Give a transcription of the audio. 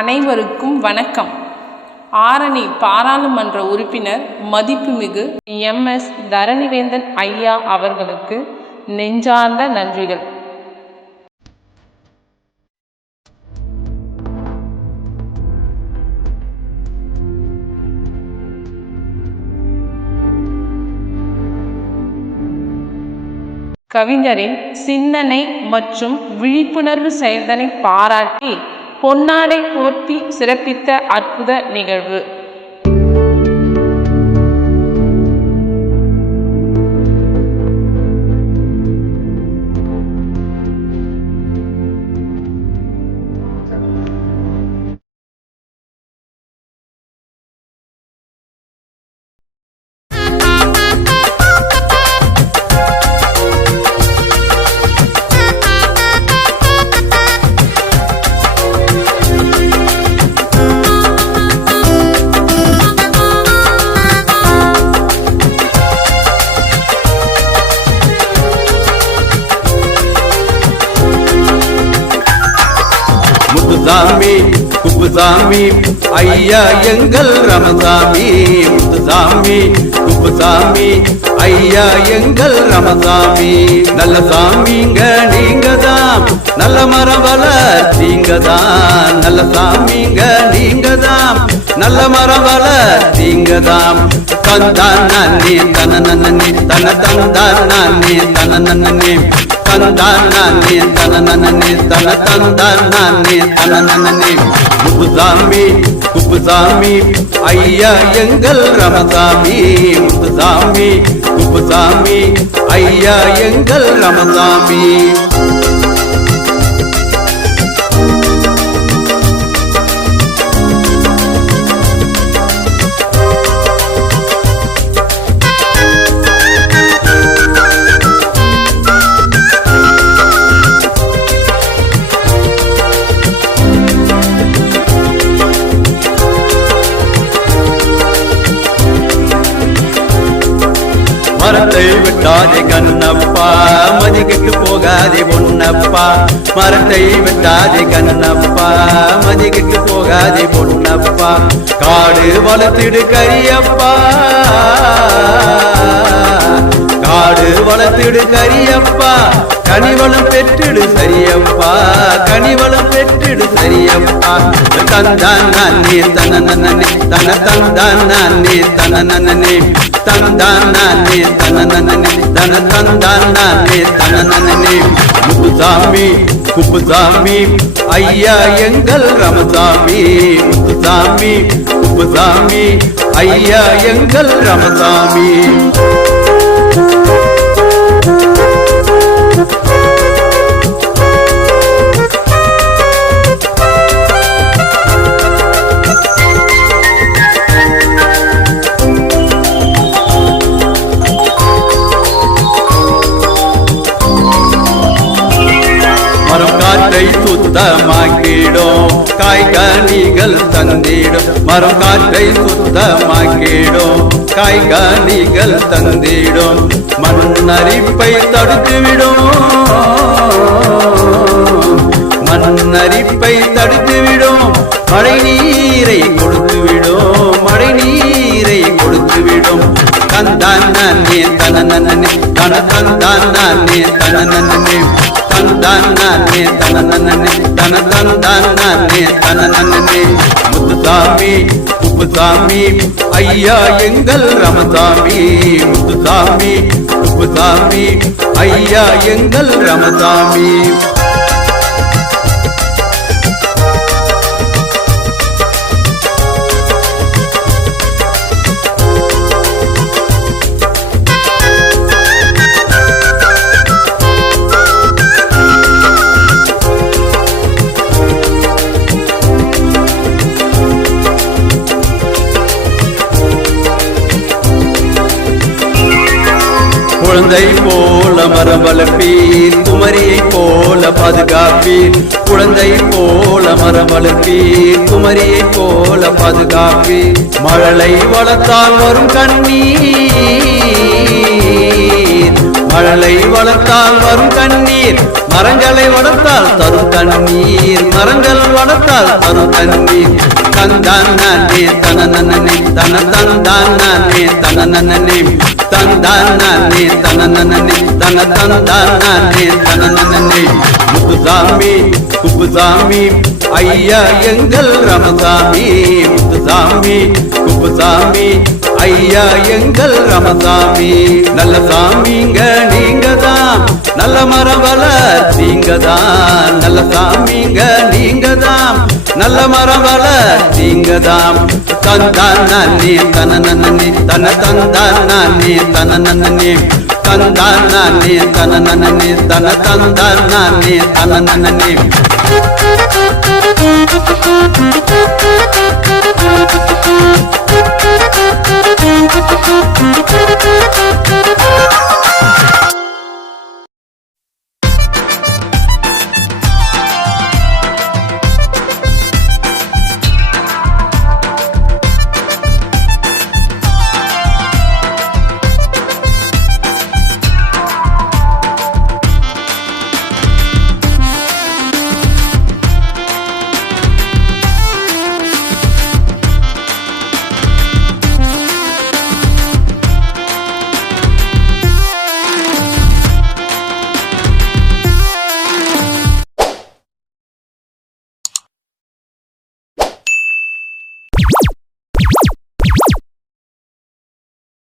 அனைவருக்கும் வணக்கம். ஆரணி பாராளுமன்ற உறுப்பினர் மதிப்புமிகு MS தரணிவேந்தன் ஐயா அவர்களுக்கு நெஞ்சார்ந்த நன்றிகள். கவிஞரின் சிந்தனை மற்றும் விழிப்புணர்வு செயல்தனை பாராட்டி பொன்னாடை போர்த்தி சிறப்பித்த அற்புத நிகழ்வு. முத்துசாமி குப்புசாமி ஐயா எங்கள் ரமசாமி. முத்துசாமி குப்புசாமி ஐயா எங்கள் ரமசாமி. நல்ல சாமிங்க நீங்கதான், நல்ல மரம் வளர்த்தீங்கதான். நல்ல சாமிங்க நீங்கதான், நல்ல மரம் வளர்த்தீங்கதான். தந்தான் நானே தன நன்னே தன தந்தான் நானே தன நன்னே தந்தான் நானே தன நன்னே தன தந்தான் நானே தன நன்னே. முத்துசாமி குப்புசாமி ஐயா எங்கள் ரமசாமி. முத்துசாமி குப்புசாமி ஐயா எங்கள் ரமசாமி. மரத்தை விட்டாதே கண்ணப்பா, மதிக்கிட்டு போகாதே பொன்னப்பா. மரத்தை விட்டாதே கண்ணப்பா, மதிக்கிட்டு போகாதே பொன்னப்பா. காடு வளர்த்திடு கரியப்பா, காடு வளர்த்திடு கரியப்பா. கனிவளம் பெற்றிடு சரியப்பா, கனிவளம் பெற்றிடு சரியப்பா. தந்தான் நானே தன நன்னே தன தந்தான் நானே தன நன்னே தந்தான் நானே தன நன்னே தன தந்தான் நானே தன நன்னே. முத்துசாமி குப்புசாமி ஐயா எங்கள் ரமசாமி. முத்துசாமி குப்புசாமி ஐயா எங்கள் ரமசாமி. மரம் காற்றை சுத்தமாக்கிடும், காய்கனிகள் தந்திடும். மரம் காற்றை சுத்தமாக்கிடும், காய்கனிகள் தந்திடும். மண்ணரிப்பை தடுத்துவிடும், மண்ணரிப்பை தடுத்துவிடும். மழை நீரை கொடுத்துவிடும், மழை நீரை கொடுத்துவிடும். தந்தான் நானே தன நன்னே தன தந்தான் நானே தன நன்னே தந்தான் நானே தன நன்னே தன தந்தான் நானே தன நன்னே. முத்துசாமி குப்புசாமி ஐயா எங்கள் ரமசாமி. முத்துசாமி குப்புசாமி ஐயா எங்கள் ரமசாமி. குழந்தை போல மரம் வளர்ப்பீர், குமரியை போல பாதுகாப்பீர். குழந்தை போல மரம் வளர்ப்பீர், குமரியை போல பாதுகாப்பீர். மழலை வளர்த்தால் வரும் கண்ணீர், மழலை வளர்த்தால் வரும் கண்ணீர், மரங்களை வளர்த்தால் தரும் தண்ணீர், மரங்கள் வளர்த்தால் தரும் தண்ணீர். தந்தான் நானே தனநன்னே தன தந்தான் நானே தனநன்னே தந்தான் நானே தனநன்னே தன தந்தான் நானே தனநன்னே. முத்துசாமி குப்புசாமி ஐயா எங்கள் ரமசாமி, முத்துசாமி குப்புசாமி ஐயா எங்கள் ரமசாமி. நல்ல சாமிங்க நீங்கதான், நல்ல மரம் வளர்த்தீங்கதான். நல்ல சாமிங்க நீங்கதான், நல்ல மரம் வளர்த்தீங்கதான். தந்தான் நானே தனநன்னே தன தந்தான் நானே தனநன்னே தந்தான் நானே தனநன்னே தன தந்தான் நானே தனநன்னே.